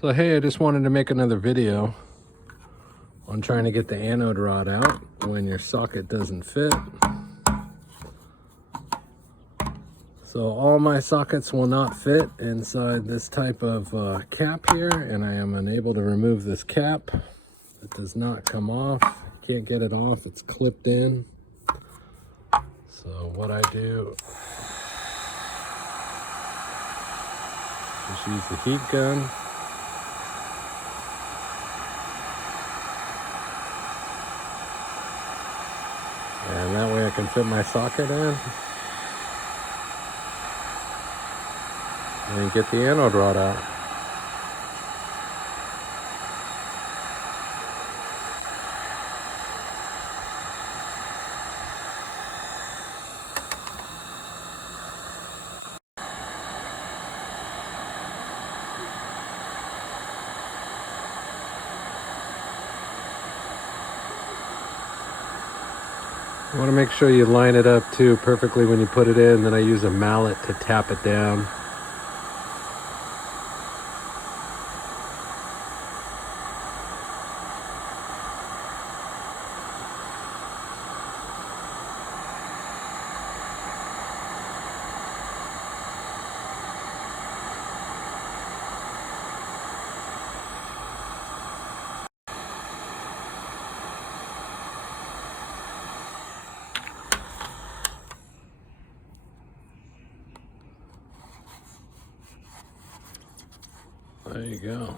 So hey, I just wanted to make another video on trying to get the anode rod out when your socket doesn't fit. So all my sockets will not fit inside this type of cap here, and I am unable to remove this cap. It does not come off. Can't get it off, it's clipped in. So what I do, just use the heat gun. And that way I can fit my socket in. And get the anode rod out. You want to make sure you line it up too perfectly when you put it in. Then I use a mallet to tap it down. There you go.